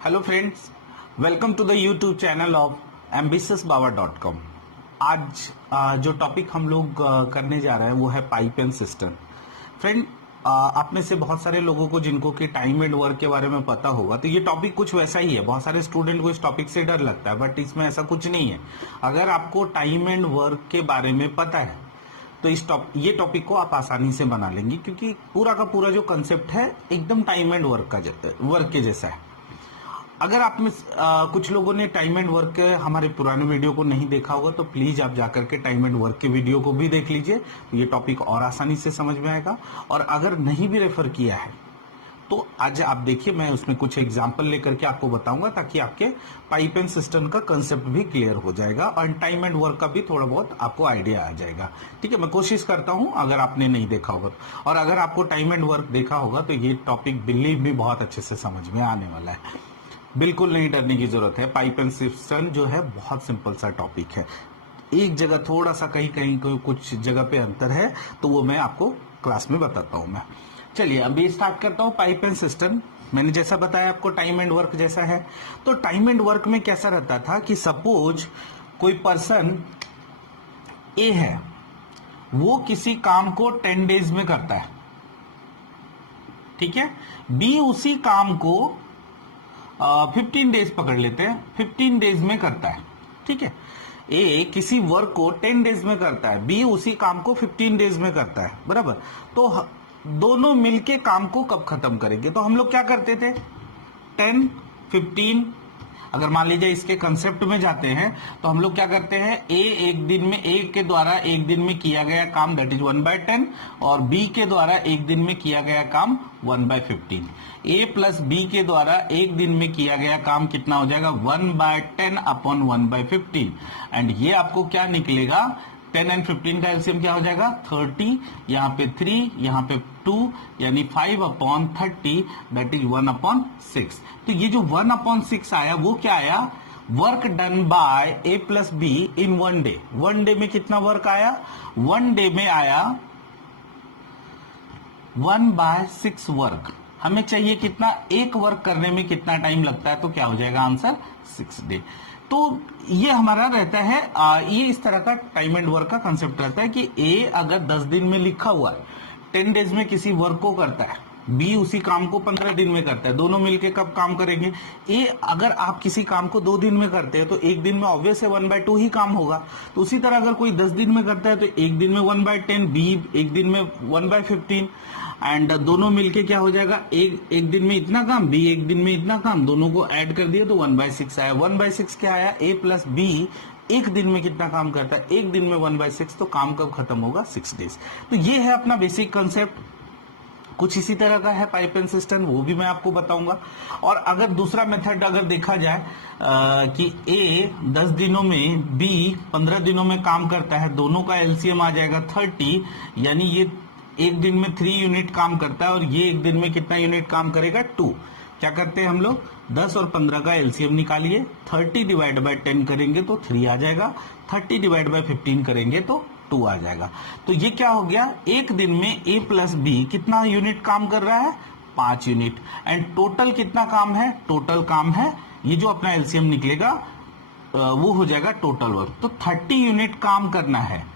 Hello friends, welcome to the YouTube channel of ambitiousbawa.com। आज जो topic हम लोग करने जा रहे हैं वो है पाइप एंड सिस्टम। फ्रेंड, आप में से बहुत सारे लोगों को जिनको कि टाइम एंड वर्क के बारे में पता होगा, तो ये टॉपिक कुछ वैसा ही है। बहुत सारे स्टूडेंट को इस टॉपिक से डर लगता है, बट इसमें ऐसा कुछ नहीं है। अगर आपको टाइम एंड वर्क के बारे में पता है तो ये टॉपिक को आप आसानी से बना लेंगे, क्योंकि पूरा का पूरा जो कंसेप्ट है एकदम टाइम एंड वर्क के जैसा है। अगर आप में कुछ लोगों ने टाइम एंड वर्क के हमारे पुराने वीडियो को नहीं देखा होगा तो प्लीज आप जाकर के टाइम एंड वर्क के वीडियो को भी देख लीजिए, तो ये टॉपिक और आसानी से समझ में आएगा। और अगर नहीं भी रेफर किया है तो आज आप देखिए, मैं उसमें कुछ एग्जांपल लेकर के आपको बताऊंगा, ताकि आपके पाइप एंड सिस्टम का कंसेप्ट भी क्लियर हो जाएगा और टाइम एंड वर्क का भी थोड़ा बहुत आपको आइडिया आ जाएगा। ठीक है, मैं कोशिश करता हूं अगर आपने नहीं देखा होगा और अगर आपको टाइम एंड वर्क देखा होगा तो ये टॉपिक बिलीव भी बहुत अच्छे से समझ में आने वाला है। बिल्कुल नहीं डरने की जरूरत है। पाइप एंड सिस्टम जो है बहुत सिंपल सा टॉपिक है। एक जगह थोड़ा सा कहीं कहीं कुछ जगह पे अंतर है, तो वो मैं आपको क्लास में बताता हूं मैं। चलिए अभी स्टार्ट करता हूं। पाइप एंड सिस्टम, मैंने जैसा बताया आपको टाइम एंड वर्क जैसा है। तो टाइम एंड वर्क में कैसा रहता था कि सपोज कोई पर्सन ए है, वो किसी काम को 10 डेज में करता है, ठीक है। बी उसी काम को 15 डेज पकड़ लेते हैं, 15 डेज में करता है, ठीक है। ए किसी वर्क को 10 डेज में करता है, बी उसी काम को 15 डेज में करता है, बराबर। तो दोनों मिलके काम को कब खत्म करेंगे? तो हम लोग क्या करते थे, 10, 15। अगर मान लीजिए इसके कंसेप्ट में जाते हैं तो हम लोग क्या करते हैं, ए के द्वारा एक दिन में किया गया काम दैट इज 1/10 और बी के द्वारा एक दिन में किया गया काम 1/15। ए प्लस बी के द्वारा एक दिन में किया गया काम कितना हो जाएगा, 1/10 अपॉन 1/15। एंड ये आपको क्या निकलेगा, 10 एंड 15 का एलसीएम क्या हो जाएगा, 30। यहाँ पे 3, यहाँ पे 2, यानी 5/30 दैट इज 1/6। तो ये जो 1/6 आया वो क्या आया, work done by A plus B in 1 day. 1 day में कितना वर्क आया, 1 डे में आया 1/6 वर्क। हमें चाहिए कितना, एक वर्क करने में कितना टाइम लगता है, तो क्या हो जाएगा आंसर, 6 डे। तो ये हमारा रहता है, ये इस तरह का टाइम एंड वर्क का कंसेप्ट रहता है कि ए अगर 10 दिन में लिखा हुआ है, 10 डेज में किसी वर्क को करता है, बी उसी काम को 15 दिन में करता है, दोनों मिलके कब काम करेंगे। ए अगर आप किसी काम को 2 दिन में करते हैं तो एक दिन में ऑब्वियस है 1/2 ही काम होगा। तो उसी तरह अगर कोई 10 दिन में करता है तो एक दिन में 1/10, बी एक दिन में 1/15 एंड दोनों मिलके क्या हो जाएगा, एक दिन में इतना काम, बी एक दिन में इतना काम, दोनों को ऐड कर दिया तो 1/6 आया। 1/6 क्या आया, ए प्लस बी एक दिन में कितना काम करता है, एक दिन में 1/6, तो काम कब खत्म होगा, 6 डेज। तो ये है अपना बेसिक कंसेप्ट। कुछ इसी तरह का है पाइप एंड सिस्टम, वो भी मैं आपको बताऊंगा। और अगर दूसरा मेथड अगर देखा जाए कि ए 10 दिनों में, बी 15 दिनों में काम करता है, दोनों का एलसीएम आ जाएगा 30, यानी ये एक दिन में 3 यूनिट काम करता है और ये एक दिन में कितना यूनिट काम करेगा, 2। क्या करते हैं हम लोग, 10 और 15 का एलसीएम निकालिए, 30 डिवाइड बाय 10 करेंगे तो 3 आ जाएगा, 30 डिवाइड बाय 15 करेंगे तो 2 आ जाएगा। तो ये क्या हो गया, एक दिन में ए प्लस बी कितना यूनिट काम कर रहा है, 5 यूनिट। एंड टोटल कितना काम है, टोटल काम है, ये जो अपना एलसीएम निकलेगा वो हो जाएगा टोटल वर्क। तो 30 यूनिट काम करना है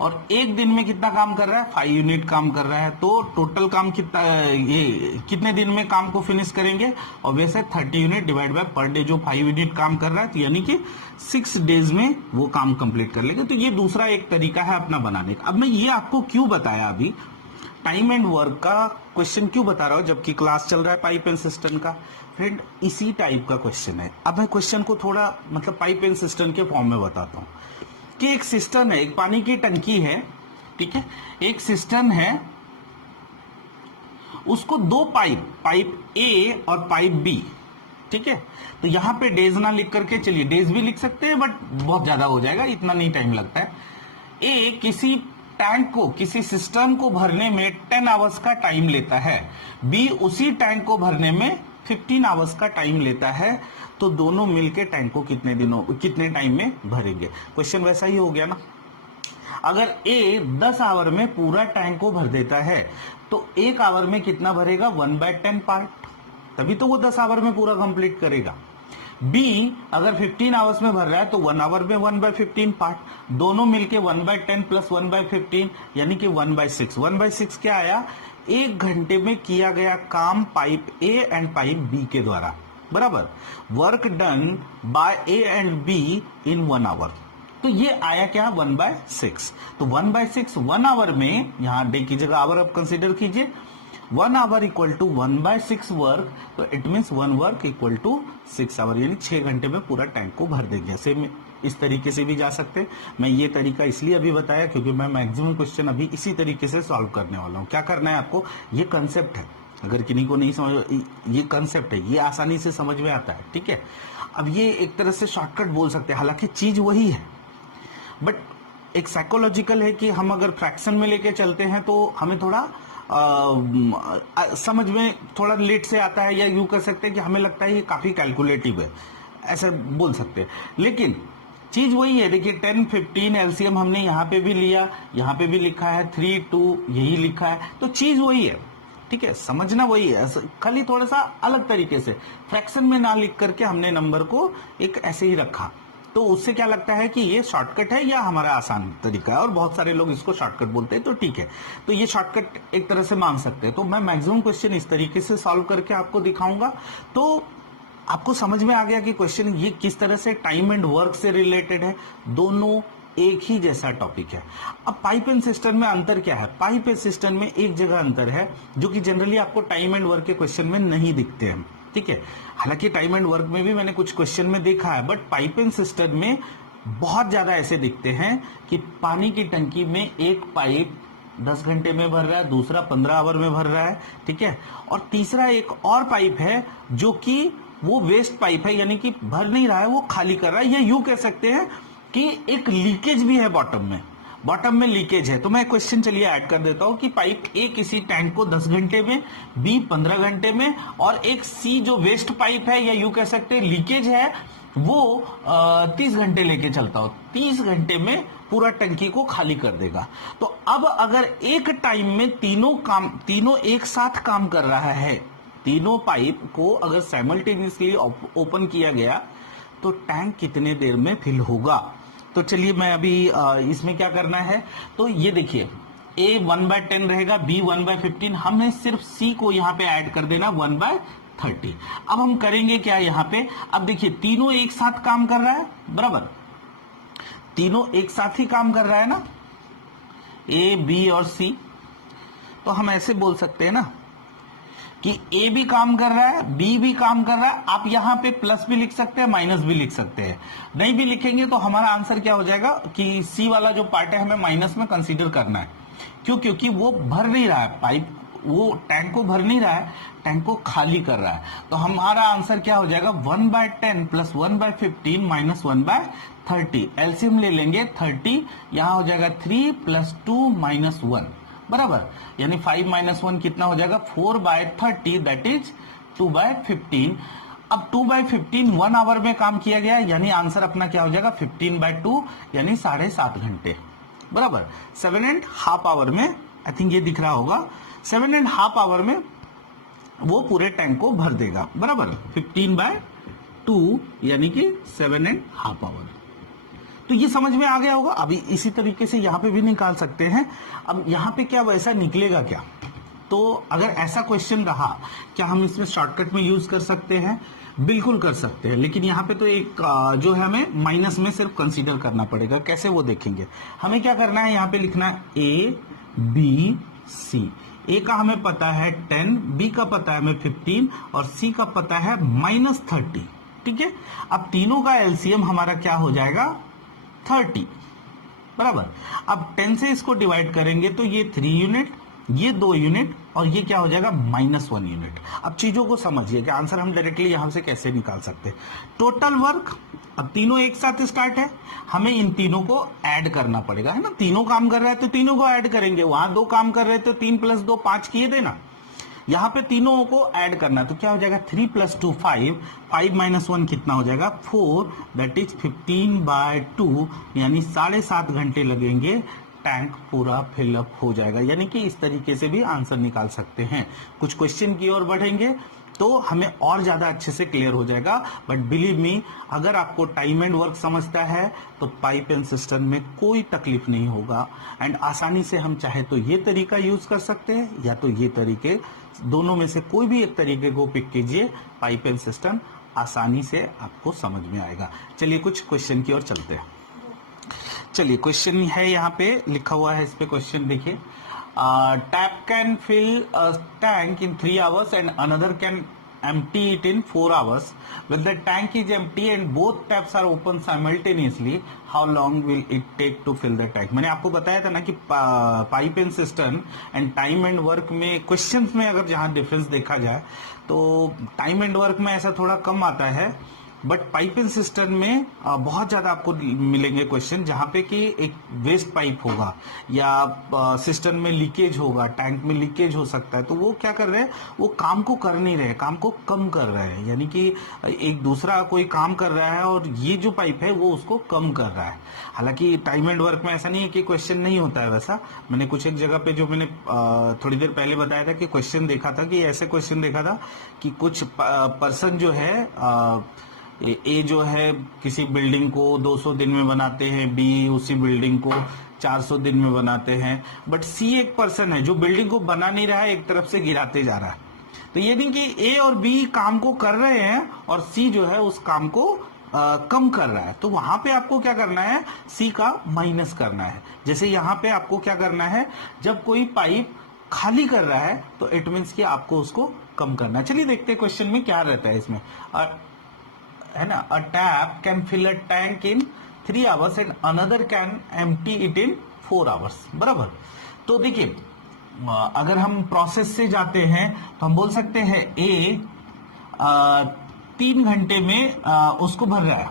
और एक दिन में कितना काम कर रहा है, 5 यूनिट काम कर रहा है। तो टोटल काम कितना, ये कितने दिन में काम को फिनिश करेंगे, और वैसे 30 unit divide by per day जो 5 यूनिट काम कर रहा है, तो यानी कि 6 डेज में वो काम कंप्लीट कर लेंगे। तो ये दूसरा एक तरीका है अपना बनाने का। अब मैं ये आपको क्यों बताया, अभी टाइम एंड वर्क का क्वेश्चन क्यों बता रहा हूं जबकि क्लास चल रहा है पाइप एंड सिस्टम का। फ्रेंड, इसी टाइप का क्वेश्चन है। अब मैं क्वेश्चन को थोड़ा मतलब पाइप एंड सिस्टम के फॉर्म में बताता हूं कि एक सिस्टम है, एक पानी की टंकी है, ठीक है। एक सिस्टम है, उसको 2 पाइप ए और पाइप बी, ठीक है। तो यहां पे डेज ना लिख करके, चलिए डेज भी लिख सकते हैं बट बहुत ज्यादा हो जाएगा, इतना नहीं टाइम लगता है। ए किसी टैंक को, किसी सिस्टम को भरने में 10 आवर्स का टाइम लेता है, बी उसी टैंक को भरने में 15 आवर्स का टाइम लेता है। तो दोनों मिलके टैंक को कितने टाइम में भरेंगे। क्वेश्चन वैसा ही हो गया ना। अगर ए 10 आवर में पूरा टैंक को भर देता है तो 1 आवर में कितना भरेगा, 1/10 पार्ट। तभी तो वो 10 आवर में पूरा कंप्लीट करेगा। बी अगर 15 आवर्स में भर रहा है तो 1 आवर में 1/15 पार्ट, दोनों मिलके 1/10 प्लस 1/15 यानी कि 1/6। 1/6 क्या आया? 1 घंटे में किया गया काम pipe A and pipe B के द्वारा, बराबर। Work done by A and B in 1 hour, तो ये आया क्या? 1/6। तो 1/6 1 आवर में, यहां डे की जगह आवर अब कंसिडर कीजिए, 1 आवर इक्वल टू 1/6 वर्क, तो it means 1 work equal to 6 hour, यानी 6 घंटे में पूरा टैंक को भर देंगे। सेम इस तरीके से भी जा सकते हैं। मैं ये तरीका इसलिए अभी बताया क्योंकि मैं मैक्सिमम क्वेश्चन अभी इसी तरीके से सॉल्व करने वाला हूँ। क्या करना है आपको? ये कंसेप्ट है, अगर किन्हीं को नहीं समझ, ये कंसेप्ट है, ये आसानी से समझ में आता है, ठीक है। अब ये एक तरह से शॉर्टकट बोल सकते हैं, हालांकि चीज वही है, बट एक साइकोलॉजिकल है कि हम अगर फ्रैक्शन में लेके चलते हैं तो हमें थोड़ा समझ में थोड़ा लेट से आता है, या यूं कर सकते हैं कि हमें लगता है ये काफी कैलकुलेटिव है, ऐसा बोल सकते हैं। लेकिन चीज वही है, देखिए 10, 15 एलसीएम हमने यहाँ पे भी लिया, यहाँ पे भी लिखा है 3, 2 यही लिखा है, तो चीज वही है, ठीक है, समझना वही है, खाली थोड़ा सा अलग तरीके से फ्रैक्शन में ना लिख करके हमने नंबर को एक ऐसे ही रखा। तो उससे क्या लगता है कि ये शॉर्टकट है या हमारा आसान तरीका है, और बहुत सारे लोग इसको शॉर्टकट बोलते हैं, तो ठीक है, तो ये शॉर्टकट एक तरह से मान सकते हैं। तो मैं मैक्सिमम क्वेश्चन इस तरीके से सॉल्व करके आपको दिखाऊंगा, तो आपको समझ में आ गया कि क्वेश्चन ये किस तरह से टाइम एंड वर्क से रिलेटेड है, दोनों एक ही जैसा टॉपिक है। अब पाइप एंड सिस्टम में अंतर क्या है? पाइप एंड सिस्टम में एक जगह अंतर है जो कि जनरली आपको टाइम एंड वर्क के क्वेश्चन में नहीं दिखते हैं, ठीक है। हालांकि टाइम एंड वर्क में भी मैंने कुछ क्वेश्चन में देखा है, बट पाइप एंड सिस्टम में बहुत ज्यादा ऐसे दिखते हैं कि पानी की टंकी में एक पाइप 10 घंटे में भर रहा है, दूसरा 15 आवर में भर रहा है, ठीक है, और तीसरा एक और पाइप है जो कि वो वेस्ट पाइप है, यानी कि भर नहीं रहा है, वो खाली कर रहा है। या यूं कह सकते हैं कि एक लीकेज भी है बॉटम में लीकेज है। तो मैं क्वेश्चन चलिए ऐड कर देता हूं कि पाइप ए किसी टैंक को 10 घंटे में, बी 15 घंटे में, और एक सी जो वेस्ट पाइप है या यूं कह सकते हैं लीकेज है, वो 30 घंटे लेके चलता हो, 30 घंटे में पूरा टंकी को खाली कर देगा। तो अब अगर एक टाइम में तीनों एक साथ काम कर रहा है, तीनों पाइप को अगर साइमल्टेनियसली ओपन किया गया तो टैंक कितने देर में फिल होगा? तो चलिए मैं अभी इसमें क्या करना है, तो ये देखिए A 1/10 रहेगा, B 1/15, हमने सिर्फ C को यहाँ पे ऐड कर देना 1/30। अब हम करेंगे क्या यहाँ पे? अब देखिए तीनों एक साथ काम कर रहा है, बराबर, तीनों एक साथ ही काम कर रहा है ना, A, B और C। तो हम ऐसे बोल सकते हैं ना कि ए भी काम कर रहा है, बी भी काम कर रहा है। आप यहां पे प्लस भी लिख सकते हैं, माइनस भी लिख सकते हैं। नहीं भी लिखेंगे तो हमारा आंसर क्या हो जाएगा कि सी वाला जो पार्ट है हमें माइनस में कंसीडर करना है। क्यों? क्योंकि वो भर नहीं रहा है, पाइप वो टैंक को भर नहीं रहा है, टैंक को खाली कर रहा है। तो हमारा आंसर क्या हो जाएगा? 1/10 प्लस 1/15 माइनस 1/30। एलसीएम ले लेंगे 30, यहां हो जाएगा 3 प्लस 2 माइनस 1, बराबर, यानी 5 माइनस 1 कितना हो जाएगा? 4/30, दैट इज 2/15। अब 2/15 1 आवर में काम किया गया, यानी आंसर अपना क्या हो जाएगा? 15/2, यानी 7.5 घंटे, बराबर। 7.5 आवर में, आई थिंक ये दिख रहा होगा, 7.5 आवर में वो पूरे टैंक को भर देगा, बराबर। 15/2 यानी कि 7.5 आवर। तो ये समझ में आ गया होगा। अभी इसी तरीके से यहां पे भी निकाल सकते हैं। अब यहां पे क्या वैसा निकलेगा क्या? तो अगर ऐसा क्वेश्चन रहा, क्या हम इसमें शॉर्टकट में यूज कर सकते हैं? बिल्कुल कर सकते हैं, लेकिन यहाँ पे तो एक जो है हमें माइनस में सिर्फ कंसीडर करना पड़ेगा। कैसे वो देखेंगे। हमें क्या करना है, यहाँ पे लिखना है A, B, C। ए का हमें पता है 10, बी का पता है हमें 15 और सी का पता है -30, ठीक है। अब तीनों का एलसीएम हमारा क्या हो जाएगा? 30, बराबर। अब 10 से इसको डिवाइड करेंगे तो ये 3 यूनिट, ये 2 यूनिट और ये क्या हो जाएगा? -1 यूनिट। अब चीजों को समझिए कि आंसर हम डायरेक्टली यहां से कैसे निकाल सकते हैं। टोटल वर्क, अब तीनों एक साथ स्टार्ट है, हमें इन तीनों को ऐड करना पड़ेगा, है ना। तीनों काम कर रहे हैं तो तीनों को ऐड करेंगे। वहां 2 काम कर रहे थे तो 3 + 2 5 किए थे ना। यहाँ पे तीनों को ऐड करना, तो क्या हो जाएगा? 3 + 2 5, 5 - 1 कितना हो जाएगा? 4, दैट इज 15/2, यानी 7.5 घंटे लगेंगे, टैंक पूरा फिलअप हो जाएगा। यानी कि इस तरीके से भी आंसर निकाल सकते हैं। कुछ क्वेश्चन की ओर बढ़ेंगे तो हमें और ज्यादा अच्छे से क्लियर हो जाएगा। बट बिलीव मी, अगर आपको टाइम एंड वर्क समझता है तो पाइप एंड सिस्टम में कोई तकलीफ नहीं होगा, एंड आसानी से हम चाहे तो ये तरीका यूज कर सकते हैं या तो ये तरीके, दोनों में से कोई भी एक तरीके को पिक कीजिए, पाइप एंड सिस्टम आसानी से आपको समझ में आएगा। चलिए कुछ क्वेश्चन की ओर चलते हैं। चलिए क्वेश्चन है, यहाँ पे लिखा हुआ है, इस पे क्वेश्चन देखिए। Tap can fill a tank in 3 hours and another can empty it in 4 hours. When the tank is empty and both taps are open simultaneously, how long will it take to fill the tank? मैंने आपको बताया था ना कि pipe and system and time and work में questions में अगर जहां डिफरेंस देखा जाए तो टाइम एंड वर्क में ऐसा थोड़ा कम आता है, बट पाइप एंड सिस्टम में बहुत ज्यादा आपको मिलेंगे क्वेश्चन जहां पे कि एक वेस्ट पाइप होगा या सिस्टम में लीकेज होगा, टैंक में लीकेज हो सकता है, तो वो क्या कर रहे हैं, वो काम को कर नहीं रहे, काम को कम कर रहे हैं, यानी कि एक दूसरा कोई काम कर रहा है और ये जो पाइप है वो उसको कम कर रहा है। हालांकि टाइम एंड वर्क में ऐसा नहीं है कि क्वेश्चन नहीं होता है, वैसा मैंने कुछ एक जगह पे जो मैंने थोड़ी देर पहले बताया था कि क्वेश्चन देखा था, कि ऐसे क्वेश्चन देखा था कि कुछ पर्सन जो है ए जो है किसी बिल्डिंग को 200 दिन में बनाते हैं, बी उसी बिल्डिंग को 400 दिन में बनाते हैं, बट सी एक पर्सन है जो बिल्डिंग को बना नहीं रहा है, एक तरफ से गिराते जा रहा है। तो ये नहीं कि ए और बी काम को कर रहे हैं और सी जो है उस काम को कम कर रहा है, तो वहां पे आपको क्या करना है, सी का माइनस करना है। जैसे यहाँ पे आपको क्या करना है, जब कोई पाइप खाली कर रहा है तो इट मीन्स कि आपको उसको कम करना है। चलिए देखते हैं क्वेश्चन में क्या रहता है इसमें, है ना। A tap can fill a tank in 3 hours and another can empty it in 4 hours, बराबर। तो देखिए अगर हम प्रोसेस से जाते हैं तो हम बोल सकते हैं ए 3 घंटे में उसको भर रहा है,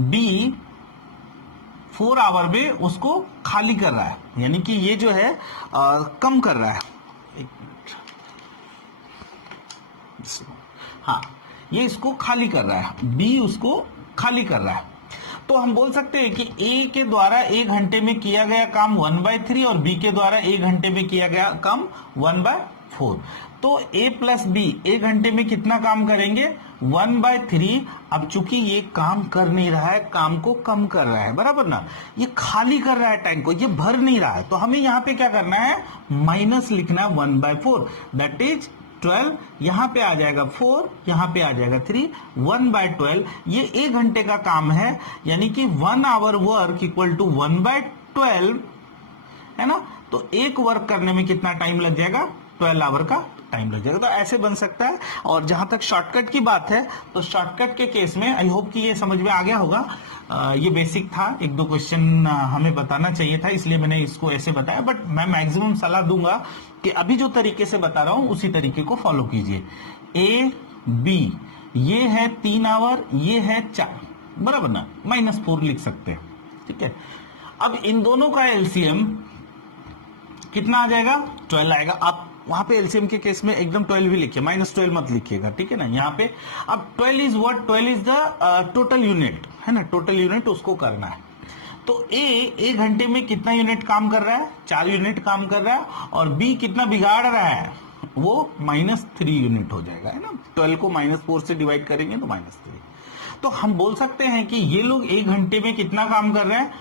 बी 4 hour में उसको खाली कर रहा है, यानी कि ये जो है कम कर रहा है। एक मिनट, हाँ, ये इसको खाली कर रहा है, बी उसको खाली कर रहा है। तो हम बोल सकते हैं कि ए के द्वारा 1 घंटे में किया गया काम 1/3 और बी के द्वारा 1 घंटे में किया गया काम 1/4। तो ए प्लस बी 1 घंटे में कितना काम करेंगे, 1/3। अब चूंकि ये काम कर नहीं रहा है, काम को कम कर रहा है, बराबर ना, ये खाली कर रहा है टैंक को, ये भर नहीं रहा है, तो हमें यहाँ पे क्या करना है, माइनस लिखना है 1/4, दैट इज 12, यहां पे आ जाएगा 4, यहां पे आ जाएगा 3, 1/12। ये 1 घंटे का काम है, यानी कि 1 hour वर्क इक्वल टू 1/12, है ना। तो एक वर्क करने में कितना टाइम लग जाएगा, 12 आवर का टाइम लग जाएगा। तो ऐसे बन सकता है। और जहां तक शॉर्टकट की बात है, तो शॉर्टकट के केस में आई होप कि ये समझ में आ गया होगा। ये बेसिक था, 1-2 क्वेश्चन हमें बताना चाहिए था, इसलिए मैंने इसको ऐसे बताया, बट मैं मैक्सिमम सलाह दूंगा कि अभी जो तरीके से बता रहा हूं उसी तरीके को फॉलो कीजिए। ए बी ये है 3 आवर, ये है 4, बराबर ना, -4 लिख सकते हैं, ठीक है। अब इन दोनों का एलसीएम कितना आ जाएगा, 12 आएगा। आप वहां पे एलसीएम के केस में एकदम 12 भी लिखिए, -12 मत लिखिएगा, ठीक है ना। यहाँ पे अब 12 is what, 12 is the total unit, है ना, टोटल यूनिट उसको करना है। तो ए 1 घंटे में कितना यूनिट काम कर रहा है, 4 यूनिट काम कर रहा है, और बी कितना बिगाड़ रहा है, वो -3 यूनिट हो जाएगा, है ना। 12 को -4 से डिवाइड करेंगे तो -3। तो हम बोल सकते हैं कि ये लोग 1 घंटे में कितना काम कर रहे हैं,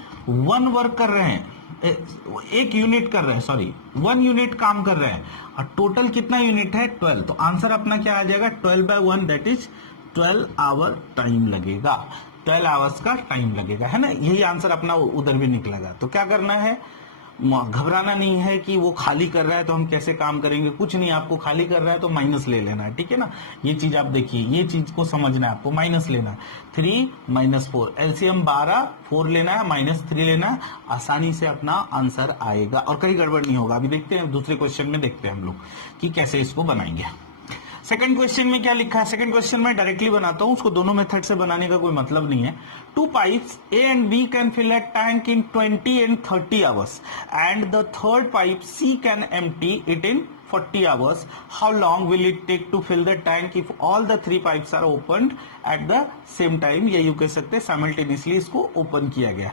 1 वर्क कर रहे हैं, 1 यूनिट कर रहे हैं, सॉरी 1 यूनिट काम कर रहे हैं, और टोटल कितना यूनिट है, 12। तो आंसर अपना क्या आ जाएगा, 12/1, दैट इज 12 आवर टाइम लगेगा, 12 आवर्स का टाइम लगेगा, है ना। यही आंसर अपना उधर भी निकलेगा। तो क्या करना है, घबराना नहीं है कि वो खाली कर रहा है तो हम कैसे काम करेंगे, कुछ नहीं, आपको खाली कर रहा है तो माइनस ले लेना है, ठीक है ना। ये चीज आप देखिए, ये चीज को समझना है आपको, माइनस लेना है, 3 - 4, एलसीएम 12, 4 लेना है, -3 लेना है, आसानी से अपना आंसर आएगा और कहीं गड़बड़ नहीं होगा। अभी देखते हैं दूसरे क्वेश्चन में, देखते हैं हम लोग कि कैसे इसको बनाएंगे। सेकंड क्वेश्चन में क्या लिखा है, सेकंड क्वेश्चन में डायरेक्टली बनाता हूं, उसको दोनों मेथड से बनाने का कोई मतलब नहीं है। 2 pipes A and B can fill a tank in 20 and 30 hours and the third pipe C can empty it in 40 hours. How long will it take to fill the tank if all the 3 pipes are opened at the same time? या यूं कह सकते हैं simultaneously इसको open किया गया।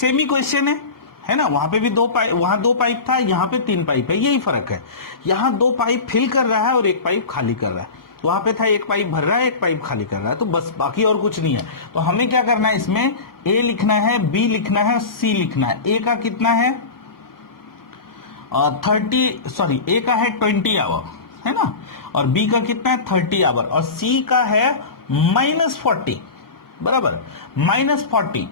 Semi question है, है ना, वहां पे भी दो पाइप, वहां दो पाइप था, यहाँ पे 3 पाइप है, यही फर्क है। यहाँ 2 पाइप फिल कर रहा है और 1 पाइप खाली कर रहा है, वहां पे था 1 पाइप भर रहा है, 1 पाइप खाली कर रहा है, तो बस बाकी और कुछ नहीं है। तो हमें क्या करना है, इसमें ए लिखना है, बी लिखना है, सी लिखना है। ए का कितना है ए का है 20 आवर, है ना, और बी का कितना है 30 आवर, और सी का है -40, बराबर, -40।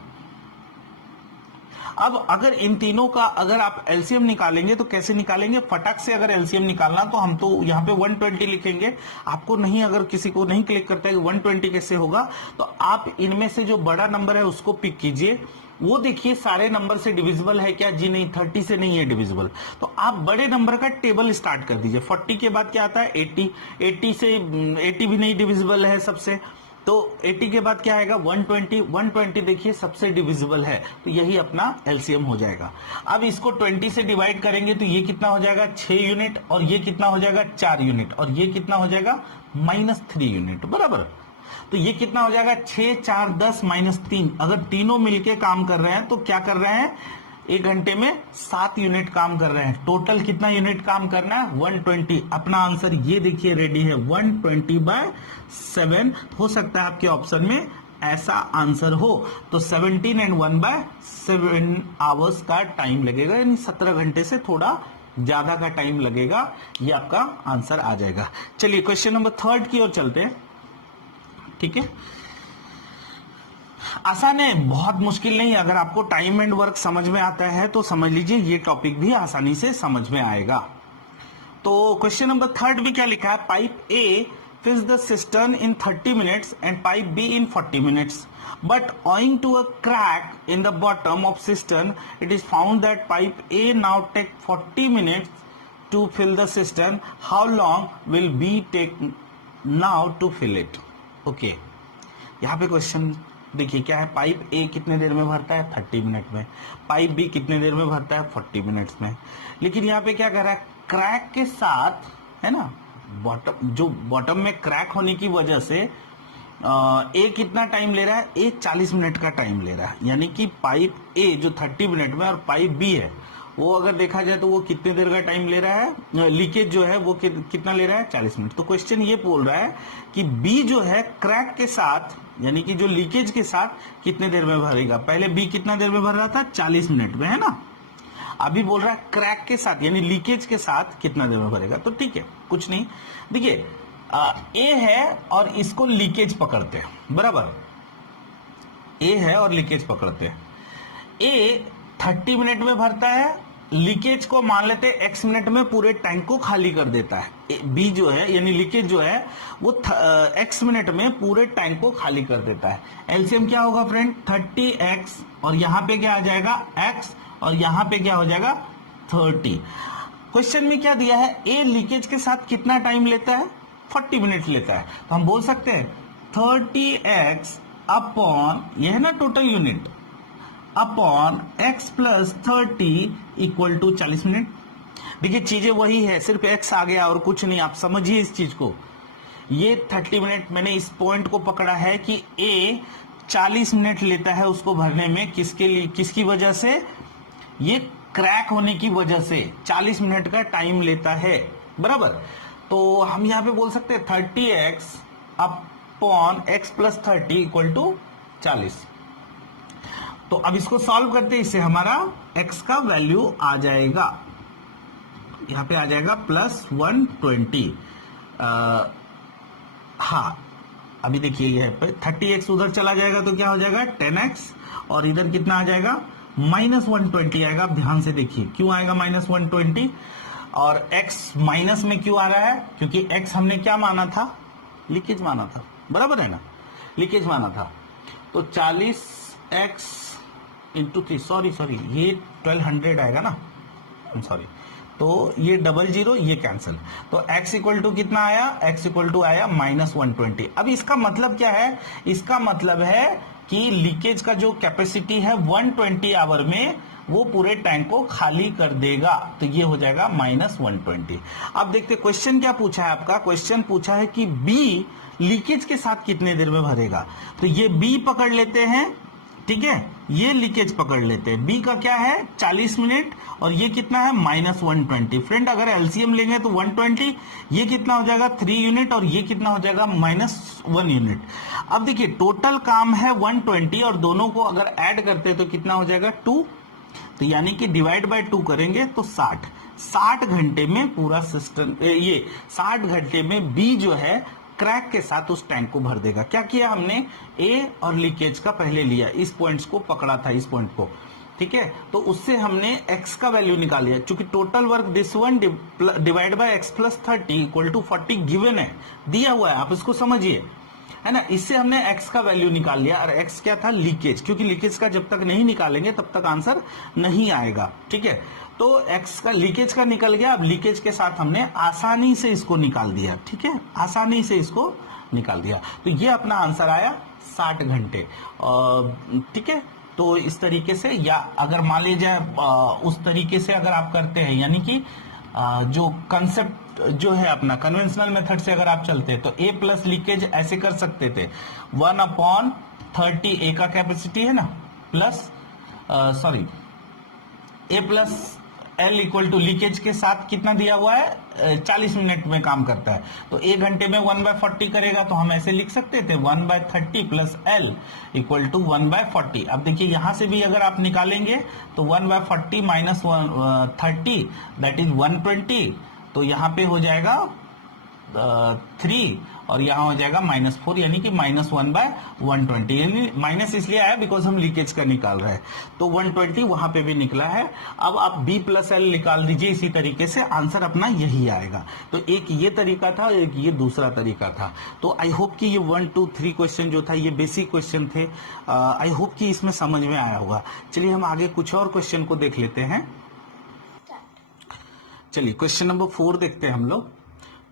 अब अगर इन तीनों का अगर आप एलसीएम निकालेंगे तो कैसे निकालेंगे, फटाक से अगर एलसीएम निकालना तो हम तो यहाँ पे 120 लिखेंगे। आपको नहीं, अगर किसी को नहीं क्लिक करता है कि 120 कैसे होगा, तो आप इनमें से जो बड़ा नंबर है उसको पिक कीजिए, वो देखिए सारे नंबर से डिविजिबल है क्या, जी नहीं, 30 से नहीं है डिविजिबल, तो आप बड़े नंबर का टेबल स्टार्ट कर दीजिए। 40 के बाद क्या आता है 80, 80 से 80 भी नहीं डिविजिबल है सबसे, तो 80 के बाद क्या आएगा 120, 120 देखिए सबसे डिविजिबल है, तो यही अपना एलसीएम हो जाएगा। अब इसको 20 से डिवाइड करेंगे तो ये कितना हो जाएगा 6 यूनिट, और ये कितना हो जाएगा 4 यूनिट, और ये कितना हो जाएगा -3 यूनिट, बराबर। तो ये कितना हो जाएगा 6, 4, 10 -3। अगर तीनों मिलके काम कर रहे हैं तो क्या कर रहे हैं, 1 घंटे में 7 यूनिट काम कर रहे हैं। टोटल कितना यूनिट काम करना है 120। अपना आंसर ये देखिए रेडी है 120/7। हो सकता है आपके ऑप्शन में ऐसा आंसर हो, तो 17 and 1/7 आवर्स का टाइम लगेगा, यानी 17 घंटे से थोड़ा ज्यादा का टाइम लगेगा, ये आपका आंसर आ जाएगा। चलिए क्वेश्चन नंबर 3 की ओर चलते हैं, ठीक है। आसान है, बहुत मुश्किल नहीं। अगर आपको टाइम एंड वर्क समझ में आता है तो समझ लीजिए ये टॉपिक भी आसानी से समझ में आएगा। तो क्वेश्चन नंबर 3 भी क्या लिखा है, pipe A fills the cistern in 30 minutes and pipe B in 40 minutes, but owing to a crack in the bottom of cistern, it is found that pipe A now take 40 minutes to fill the cistern. How long will B take now to fill it? Okay, यहाँ पे question देखिए क्या है, pipe ए कितने देर में भरता है 30 minute में, पाइप बी कितने देर में भरता है 40 मिनट्स में। लेकिन यहाँ पे क्या कर रहा है, क्रैक के साथ, है ना, बॉटम में क्रैक होने की वजह से ए कितना टाइम ले रहा है, ए 40 मिनट का टाइम ले रहा है। यानी कि पाइप ए जो 30 मिनट में, और पाइप बी है वो अगर देखा जाए तो वो कितने देर का टाइम ले रहा है, लीकेज जो है वो कितना ले रहा है 40 मिनट। तो क्वेश्चन ये बोल रहा है कि बी जो है क्रैक के साथ, यानी कि जो लीकेज के साथ कितने देर में भरेगा। पहले बी कितना देर में भर रहा था 40 मिनट में, है ना, अभी बोल रहा है क्रैक के साथ यानी लीकेज के साथ कितना देर में भरेगा। तो ठीक है, कुछ नहीं, देखिए ए है और इसको लीकेज पकड़ते हैं, बराबर, ए है और लीकेज पकड़ते हैं। ए 30 मिनट में भरता है, लीकेज को मान लेते हैं x मिनट में पूरे टैंक को खाली कर देता है। बी जो है यानी लीकेज जो है वो x मिनट में पूरे टैंक को खाली कर देता है। एलसीएम क्या होगा फ्रेंड 30x, और यहां पे क्या आ जाएगा x, और यहां पे क्या हो जाएगा 30। क्वेश्चन में क्या दिया है, ए लीकेज के साथ कितना टाइम लेता है 40 मिनट लेता है, तो हम बोल सकते हैं 30x अपॉन, ये है ना total unit, upon x plus 30 equal to 40 minute. देखिए चीजें वही है, सिर्फ x आ गया और कुछ नहीं, आप समझिए इस चीज को। ये 30 मिनट मैंने इस पॉइंट को पकड़ा है कि a 40 मिनट लेता है उसको भरने में, किसके लिए, किसकी वजह से, ये क्रैक होने की वजह से 40 मिनट का टाइम लेता है, बराबर। तो हम यहां पे बोल सकते हैं 30x upon x plus 30 equal to 40। तो अब इसको सॉल्व करते हैं, इससे हमारा x का वैल्यू आ जाएगा, यहां पे आ जाएगा प्लस 120। हाँ अभी देखिए ये पे 30x उधर चला जाएगा तो क्या हो जाएगा 10x, और इधर कितना आ जाएगा -120 आएगा। आप ध्यान से देखिए क्यों आएगा -120, और x माइनस में क्यों आ रहा है, क्योंकि x हमने क्या माना था, लीकेज माना था, बराबर है ना, लीकेज माना था। तो 40x इंटू 3, सॉरी ये 1200 आएगा ना, सॉरी, तो ये 00 ये कैंसिल, तो x इक्वल टू कितना आया, x इक्वल टू आया -120। अब इसका मतलब क्या है, इसका मतलब है कि लीकेज का जो कैपेसिटी है 120 आवर में वो पूरे टैंक को खाली कर देगा, तो ये हो जाएगा -120। अब देखते क्वेश्चन क्या पूछा है आपका, क्वेश्चन पूछा है कि B लीकेज के साथ कितने देर में भरेगा। तो ये B पकड़ लेते हैं, ठीक है, ये लीकेज पकड़ लेते हैं। बी का क्या है 40 मिनट और ये कितना है -120। फ्रेंड अगर एलसीएम लेंगे तो 120, ये कितना हो जाएगा 3 यूनिट और ये कितना हो जाएगा -1 यूनिट। अब देखिए टोटल काम है 120 और दोनों को अगर ऐड करते हैं तो कितना हो जाएगा 2, तो यानी कि डिवाइड बाय 2 करेंगे तो 60 घंटे में पूरा सिस्टम, ये 60 घंटे में बी जो है क्रैक के साथ उस टैंक को भर देगा। क्या किया हमने, ए और लीकेज का पहले लिया, इस पॉइंट्स को पकड़ा था, इस पॉइंट को, ठीक है, तो उससे हमने एक्स का वैल्यू निकाल लिया। क्योंकि total work this one divide by x plus 30 equal to 40 given है, दिया हुआ है, आप इसको समझिए, है ना। इससे हमने x का वैल्यू निकाल लिया और x क्या था लीकेज, क्योंकि लीकेज का जब तक नहीं निकालेंगे तब तक आंसर नहीं आएगा, ठीक है। तो x का लीकेज का निकल गया। अब लीकेज के साथ हमने आसानी से इसको निकाल दिया, ठीक है, आसानी से इसको निकाल दिया। तो ये अपना आंसर आया 60 घंटे, ठीक है। तो इस तरीके से, या अगर मान लीजिए उस तरीके से अगर आप करते हैं, यानी कि जो कंसेप्ट जो है अपना कन्वेंशनल मेथड से अगर आप चलते हैं तो ए प्लस लीकेज ऐसे कर सकते थे 1/30, ए का कैपेसिटी है ना, plus sorry A plus L equal to leakage के साथ कितना दिया हुआ है 40 मिनट में काम करता है, तो 1 घंटे में 1/40 करेगा, तो हम ऐसे लिख सकते थे 1/30 प्लस एल इक्वल टू 1/40। अब देखिए यहां से भी अगर आप निकालेंगे तो 1/40 माइनस 30 दैट इज 120, तो यहाँ पे हो जाएगा 3 और यहाँ हो जाएगा -4, यानी कि -1/120। यानी माइनस इसलिए आया बिकॉज हम लीकेज का निकाल रहे हैं, तो 120 वहां पे भी निकला है। अब आप B प्लस एल निकाल दीजिए, इसी तरीके से आंसर अपना यही आएगा। तो एक ये तरीका था, एक ये दूसरा तरीका था। तो आई होप कि ये 1 2 3 क्वेश्चन जो था ये बेसिक क्वेश्चन थे। आई होप कि इसमें समझ में आया होगा। चलिए हम आगे कुछ और क्वेश्चन को देख लेते हैं। चलिए क्वेश्चन नंबर 4 देखते हैं हम लोग।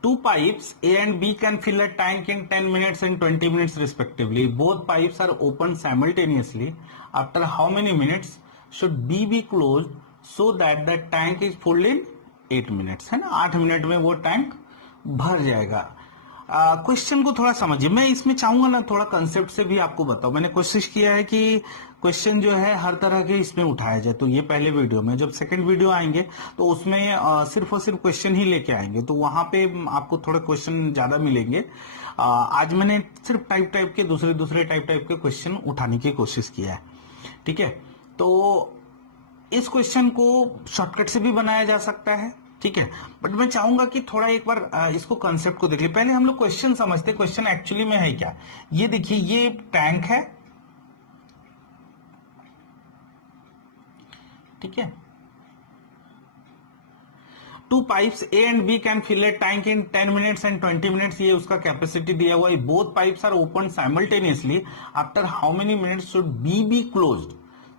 Two pipes A and B can fill a tank in 10 minutes and 20 minutes respectively. Both pipes are opened simultaneously. After how many minutes should B be closed so that the tank is full in 8 minutes? है ना, 8 minute में वो tank भर जाएगा। Question को थोड़ा समझिए। मैं इसमें चाहूंगा ना थोड़ा कंसेप्ट से भी आपको बताऊं। मैंने कोशिश किया है कि क्वेश्चन जो है हर तरह के इसमें उठाया जाए। तो ये पहले वीडियो में, जब सेकंड वीडियो आएंगे तो उसमें सिर्फ और सिर्फ क्वेश्चन ही लेके आएंगे, तो वहां पे आपको थोड़े क्वेश्चन ज्यादा मिलेंगे। आज मैंने सिर्फ टाइप के दूसरे टाइप के क्वेश्चन उठाने की कोशिश किया है, ठीक है। तो इस क्वेश्चन को शॉर्टकट से भी बनाया जा सकता है, ठीक है, बट मैं चाहूंगा कि थोड़ा एक बार इसको कंसेप्ट को देख ले। पहले हम लोग क्वेश्चन समझते, क्वेश्चन एक्चुअली में है क्या। ये देखिए, ये टैंक है, ठीक है। Two pipes A and B can fill a tank in 10 minutes and 20 minutes, ये उसका कैपेसिटी दिया हुआ है। Both pipes are open simultaneously. After how many minutes should B be closed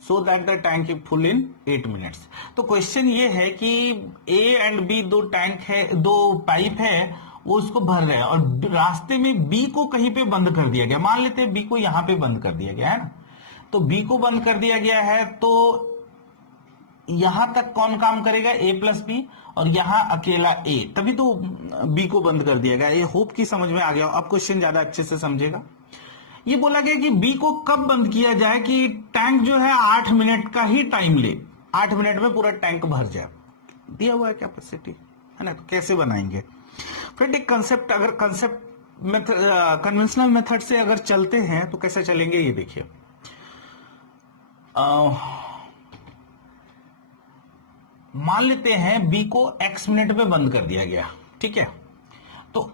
so that the tank is full in 8 minutes. तो question ये है कि A and B दो टैंक है, दो पाइप है, वो उसको भर रहे हैं और रास्ते में B को कहीं पे बंद कर दिया गया। मान लेते हैं B को यहां पे बंद कर दिया गया है ना, तो B को बंद कर दिया गया है, तो यहां तक कौन काम करेगा A प्लस बी, और यहां अकेला A, तभी तो B को बंद कर दिया गया। ये होप की समझ में आ गया। अब क्वेश्चन ज्यादा अच्छे से समझेगा। ये बोला गया कि B को कब बंद किया जाए कि टैंक जो है 8 मिनट का ही टाइम ले, 8 मिनट में पूरा टैंक भर जाए। दिया हुआ है कैपेसिटी, है ना, तो कैसे बनाएंगे। फिर एक कंसेप्ट, अगर कंसेप्ट मेथड कन्वेंशनल मेथड से अगर चलते हैं तो कैसे चलेंगे, ये देखिए। मान लेते हैं B को x मिनट में बंद कर दिया गया, ठीक है, तो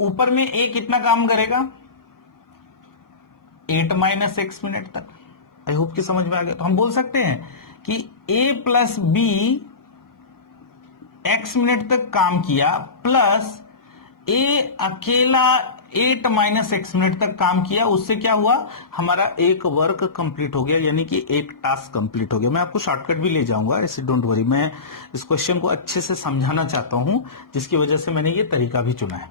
ऊपर में A कितना काम करेगा 8 माइनस x मिनट तक। आई होप कि समझ में आ गया। तो हम बोल सकते हैं कि A plus B x minute तक काम किया, प्लस A अकेला 8 माइनस x मिनट तक काम किया। उससे क्या हुआ, हमारा एक वर्क कंप्लीट हो गया, यानी कि एक टास्क कंप्लीट हो गया। मैं आपको शॉर्टकट भी ले जाऊंगा, ऐसे डोंट वरी। मैं इस क्वेश्चन को अच्छे से समझाना चाहता हूं, जिसकी वजह से मैंने ये तरीका भी चुना है।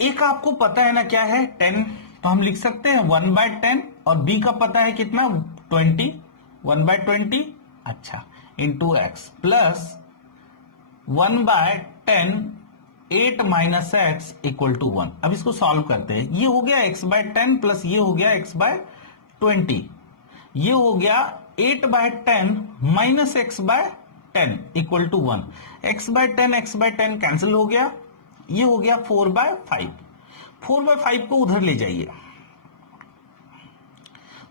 एक आपको पता है ना क्या है 10, तो हम लिख सकते हैं 1/10, और B का पता है कितना 20, 1/20, अच्छा, into x plus 1/10 8 minus x equal to 1। अब इसको सॉल्व करते हैं। ये हो गया x/10 प्लस ये हो गया x/20। 20, ये हो गया 8/10 minus x/10 equal to 1। x/10 cancel हो गया, ये हो गया 4/5। 4/5 को उधर ले जाइए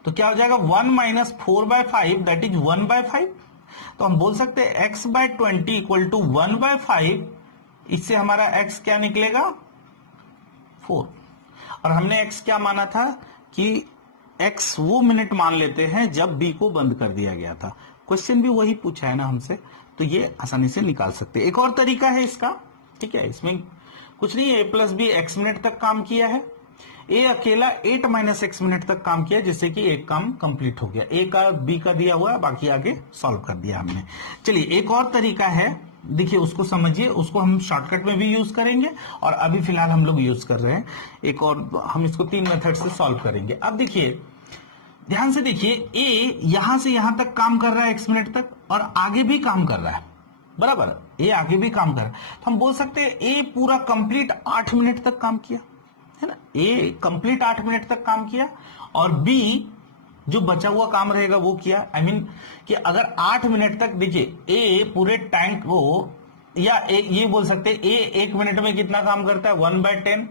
तो क्या हो जाएगा 1 माइनस 4/5 दैट इज 1/5। तो हम बोल सकते हैं x/20 इक्वल टू 1/5। इससे हमारा x क्या निकलेगा 4। और हमने x क्या माना था कि x वो मिनट मान लेते हैं जब b को बंद कर दिया गया था। क्वेश्चन भी वही पूछा है ना हमसे, तो ये आसानी से निकाल सकते हैं। एक और तरीका है इसका, ठीक है, इसमें कुछ नहीं है, a plus B x minute तक काम किया है, a अकेला 8 माइनस x मिनट तक काम किया, जिससे कि एक काम कंप्लीट हो गया। a का b का दिया हुआ है, बाकी आगे सॉल्व कर दिया हमने। चलिए एक और तरीका है, देखिए उसको समझिए, उसको हम शॉर्टकट में भी यूज करेंगे और अभी फिलहाल हम लोग यूज कर रहे हैं एक और, हम इसको 3 मेथड से सॉल्व करेंगे। अब देखिए ध्यान से देखिए, a यहां से यहां तक काम कर रहा है x मिनट तक और आगे भी काम कर रहा है, बराबर, a आगे भी काम कर रहा है। तो हम बोल सकते हैं a पूरा कंप्लीट 8 मिनट तक काम किया है ना, a कंप्लीट 8 मिनट तक काम किया और b जो बचा हुआ काम रहेगा वो किया। I mean, कि अगर 8 मिनट तक, देखिए a पूरे टैंक को, या ये बोल सकते हैं a 1 मिनट में कितना काम करता है 1/10,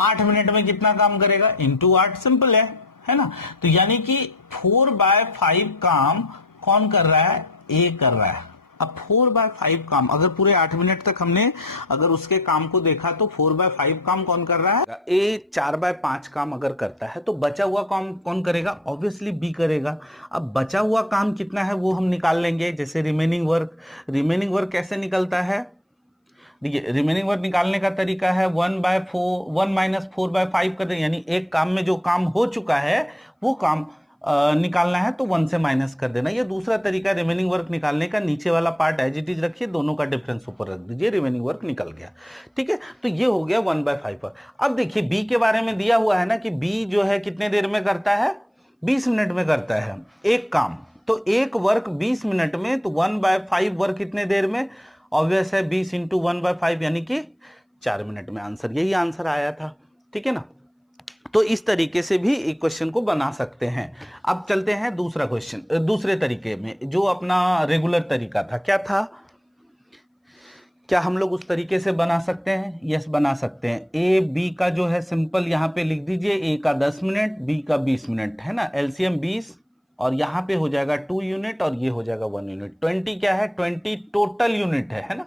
8 मिनट में कितना काम करेगा इंटू 8, सिंपल है ना। तो यानी कि 4/5 काम कौन कर रहा है, a कर रहा है। अब 4/5 काम अगर पूरे 8 मिनट तक हमने अगर उसके काम को देखा तो 4/5 काम कौन कर रहा है, a 4/5 काम अगर करता है तो बचा हुआ काम कौन करेगा, ऑब्वियसली b करेगा। अब बचा हुआ काम कितना है वो हम निकाल लेंगे, जैसे रिमेनिंग वर्क कैसे निकलता है, देखिए रिमेनिंग वर्क निकालने का तरीका है 1 माइनस 4/5 कर दें, यानी एक काम में जो काम हो चुका है वो काम निकालना है तो 1 से माइनस कर देना। ये दूसरा तरीका रिमेनिंग वर्क निकालने का, नीचे वाला पार्ट एज इट इज रखिए, दोनों का डिफरेंस ऊपर रख दीजिए, रिमेनिंग वर्क निकल गया। ठीक है, तो ये हो गया 1/5 पर। अब देखिए बी के बारे में दिया हुआ है ना कि बी जो है कितने देर में करता है, 20 मिनट में करता है एक काम, तो एक वर्क 20 मिनट में, तो 1/5 वर्क कितने देर में, ऑब्वियस है 20 इंटू 1/5 यानी कि 4 मिनट में। आंसर यही आंसर आया था, ठीक है ना। तो इस तरीके से भी एक क्वेश्चन को बना सकते हैं। अब चलते हैं दूसरा क्वेश्चन, दूसरे तरीके में, जो अपना रेगुलर तरीका था। क्या था, क्या हम लोग उस तरीके से बना सकते हैं, यस बना सकते हैं। ए बी का जो है सिंपल यहां पे लिख दीजिए, ए का 10 मिनट, बी का 20 मिनट, है ना, एलसीएम 20 और यहां पे हो जाएगा 2 यूनिट और ये हो जाएगा 1 यूनिट। 20 क्या है, 20 टोटल यूनिट है ना,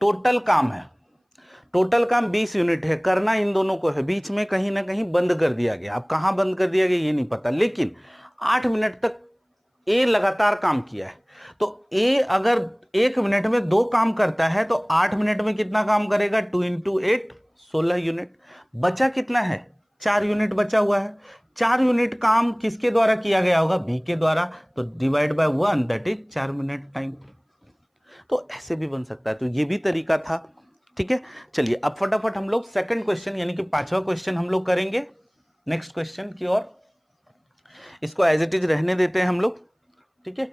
टोटल काम है, टोटल काम 20 यूनिट है, करना इन दोनों को है, बीच में कहीं ना कहीं बंद कर दिया गया। अब कहां बंद कर दिया गया ये नहीं पता, लेकिन 8 मिनट तक ए लगातार काम किया है। तो ए अगर 1 मिनट में 2 काम करता है तो 8 मिनट में कितना काम करेगा, 2 इंटू 8 16 यूनिट। बचा कितना है, 4 यूनिट बचा हुआ है। 4 यूनिट काम किसके द्वारा किया गया होगा, बी के द्वारा, तो divide by 1 that is 4 minute time. तो ऐसे भी बन सकता है, तो ये भी तरीका था, ठीक है। चलिए अब फटाफट हम लोग सेकंड क्वेश्चन यानी कि 5वां क्वेश्चन हम लोग करेंगे, नेक्स्ट क्वेश्चन की ओर। इसको एज इट इज रहने देते हैं हम लोग, ठीक है।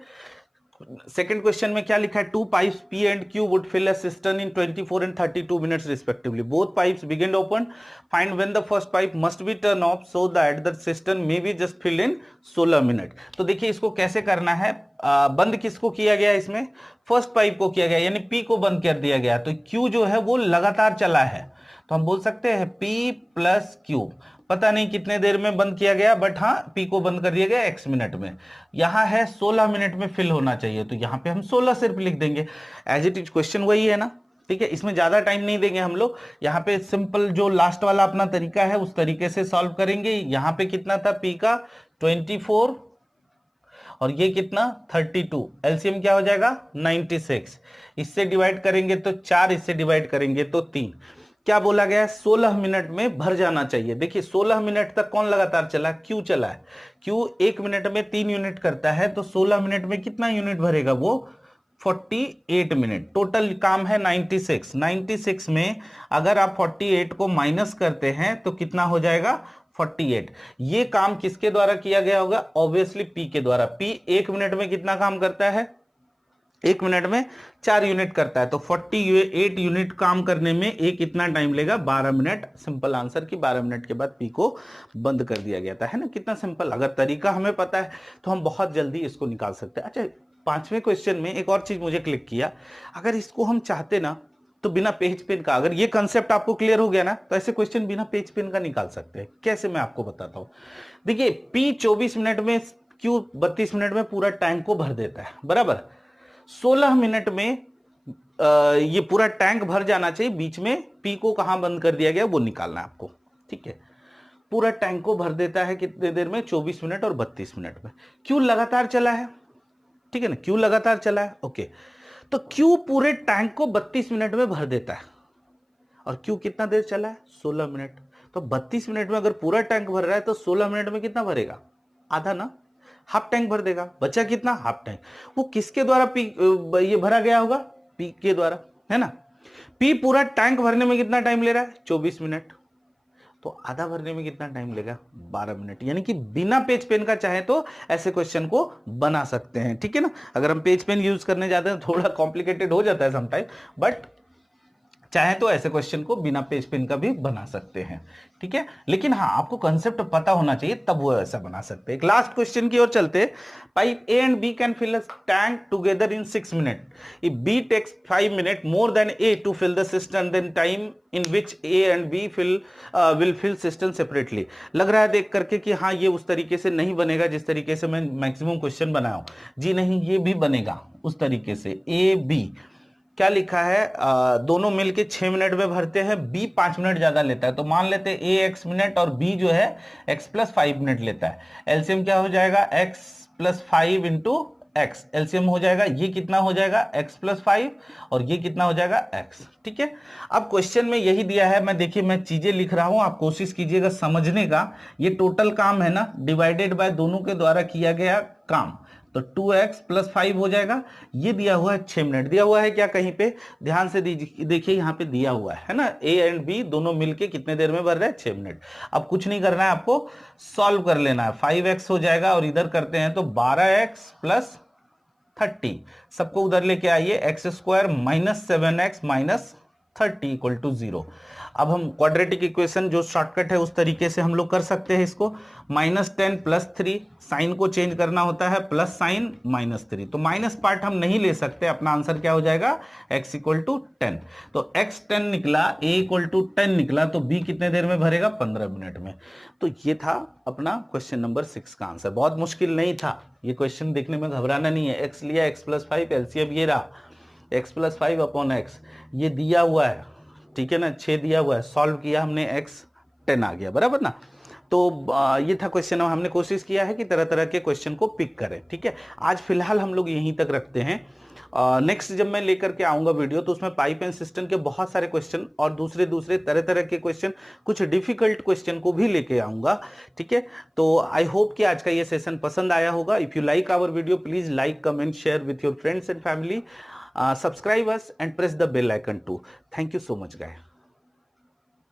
सेकंड क्वेश्चन में क्या लिखा है, 2 pipes P and Q would fill a cistern in 24 and 32 minutes respectively. Both pipes begin open. Find when the first pipe must be turned off so that the cistern may be just filled in 16 minutes. तो देखिए इसको कैसे करना है, बंद किसको किया गया, इसमें फर्स्ट पाइप को किया गया, यानी P को बंद कर दिया गया, तो Q जो है वो लगातार चला है, तो हम बोल सकते हैं P प्लस Q, पता नहीं कितने देर में बंद किया गया, बट हाँ P को बंद कर दिया गया x मिनट में। यहां है 16 मिनट में फिल होना चाहिए, तो यहां पे हम 16 सिर्फ लिख देंगे, एज इट इज क्वेश्चन वही है ना, ठीक है। इसमें ज्यादा टाइम नहीं देंगे हम लोग, यहाँ पे सिंपल जो लास्ट वाला अपना तरीका है उस तरीके से सॉल्व करेंगे। यहाँ पे कितना था, P का 24 और ये कितना 32, एलसीएम क्या हो जाएगा 96, इससे डिवाइड करेंगे तो 4, इससे डिवाइड करेंगे तो 3। क्या बोला गया, 16 मिनट में भर जाना चाहिए। देखिए 16 मिनट तक कौन लगातार चला, क्यू चला है। क्यू 1 मिनट में 3 यूनिट करता है, तो 16 मिनट में कितना यूनिट भरेगा, वो 48 मिनट। टोटल काम है 96 में अगर आप 48 को माइनस करते हैं तो कितना हो जाएगा 48। ये काम किसके द्वारा किया गया होगा, ऑब्वियसली पी के द्वारा। पी 1 मिनट में कितना काम करता है, 1 मिनट में 4 यूनिट करता है, तो 48 यूनिट काम करने में एक कितना टाइम लेगा, 12 मिनट। सिंपल आंसर कि 12 मिनट के बाद पी को बंद कर दिया गया था, है ना। कितना सिंपल, अगर तरीका हमें पता है तो हम बहुत जल्दी इसको निकाल सकते हैं। अच्छा, 5वें क्वेश्चन में एक और चीज मुझे क्लिक किया, अगर इसको हम चाहते ना तो बिना पेज पेन का, अगर ये कंसेप्ट आपको क्लियर हो गया ना, तो ऐसे क्वेश्चन बिना पेज पेन का निकाल सकते हैं। कैसे, मैं आपको बताता हूं। देखिए, पी 24 मिनट में, क्यू 32 मिनट में पूरा टैंक को भर देता है, बराबर। 16 मिनट में ये पूरा टैंक भर जाना चाहिए, बीच में पी को कहां बंद कर दिया गया वो निकालना है आपको, ठीक है। पूरा टैंक को भर देता है कितने देर में, 24 मिनट और 32 मिनट में। क्यू लगातार चला है, ठीक है ना, क्यू लगातार चला है, ओके। तो क्यू पूरे टैंक को 32 मिनट में भर देता है, और क्यू कितना देर चला है, 16 मिनट। तो 32 मिनट में अगर पूरा टैंक भर रहा है तो 16 मिनट में कितना भरेगा, आधा ना, हाफ टैंक भर देगा। बचा कितना, हाफ टैंक। वो किसके द्वारा पी ये भरा गया होगा, पी के द्वारा, है ना। पी पूरा टैंक भरने में कितना टाइम ले रहा है, 24 मिनट। तो आधा भरने में कितना टाइम लेगा, 12 मिनट। यानी कि बिना पेज पेन का चाहे तो ऐसे क्वेश्चन को बना सकते हैं, ठीक है ना। अगर हम पेज पेन यूज करने जाते हैं थोड़ा कॉम्प्लिकेटेड हो जाता है समटाइम, बट चाहे तो ऐसे क्वेश्चन को बिना पेज पेन का भी बना सकते हैं, ठीक है। लेकिन हाँ, आपको कंसेप्ट पता होना चाहिए, तब वो ऐसा बना सकते हैं। एक लास्ट क्वेश्चन की ओर चलते हैं। Pipe A and B can fill a tank together in 6 minute. If B takes 5 minute more than A to fill the system, then time in which A and B will fill system separately. लग रहा है देख करके कि हाँ, ये उस तरीके से नहीं बनेगा जिस तरीके से मैं मैक्सिमम क्वेश्चन बनाया हूं। जी नहीं, ये भी बनेगा उस तरीके से। ए बी क्या लिखा है, दोनों मिलके 6 मिनट में भरते हैं, बी 5 मिनट ज्यादा लेता है। तो मान लेते हैं ए एक्स मिनट और बी जो है एक्स प्लस 5 मिनट लेता है। एलसीएम क्या हो जाएगा, x plus 5 into x. LCM हो जाएगा, ये कितना हो जाएगा, एक्स प्लस 5, और ये कितना हो जाएगा, एक्स, ठीक है। अब क्वेश्चन में यही दिया है, मैं देखिए मैं चीजें लिख रहा हूं, आप कोशिश कीजिएगा समझने का। ये टोटल काम है ना, डिवाइडेड बाय दोनों के द्वारा किया गया काम। तो 2x प्लस 5 हो जाएगा। ये दिया हुआ है 6 मिनट, दिया हुआ है क्या कहीं पे, ध्यान से देखिए यहाँ पे दिया हुआ है ना, a एंड b दोनों मिलके कितने देर में भर रहे हैं, 6 मिनट। अब कुछ नहीं करना है आपको, सॉल्व कर लेना है। 5x हो जाएगा, और इधर करते हैं तो 12x प्लस 30, सबको उधर लेके आइए, x square minus 7x minus 30 equal to 0। अब हम क्वाड्रेटिक इक्वेशन जो शॉर्टकट है उस तरीके से हम लोग कर सकते हैं इसको। -10 प्लस 3, साइन को चेंज करना होता है, प्लस साइन -3। तो माइनस पार्ट हम नहीं ले सकते, अपना आंसर क्या हो जाएगा, x इक्वल टू 10। तो x 10 निकला, a इक्वल टू 10 निकला, तो b कितने देर में भरेगा, 15 मिनट में। तो ये था अपना क्वेश्चन नंबर 6 का आंसर। बहुत मुश्किल नहीं था ये क्वेश्चन, देखने में घबराना नहीं है। x लिया, x प्लस 5, एलसीएम ये रहा, x प्लस 5 अपॉन एक्स, ये दिया हुआ है, ठीक है ना, 6 दिया हुआ है, सॉल्व किया हमने, x 10 आ गया, बराबर ना। तो ये था क्वेश्चन। हमने कोशिश किया है कि तरह तरह के क्वेश्चन को पिक करें, ठीक है। आज फिलहाल हम लोग यहीं तक रखते हैं। नेक्स्ट जब मैं लेकर के आऊंगा वीडियो, तो उसमें पाइप एंड सिस्टम के बहुत सारे क्वेश्चन और दूसरे दूसरे तरह तरह के क्वेश्चन, कुछ डिफिकल्ट क्वेश्चन को भी लेके आऊंगा, ठीक है। तो आई होप कि आज का ये सेशन पसंद आया होगा। If you like our video, please like, comment, share with your friends and family, subscribe us and press the bell icon too. Thank you so much guys.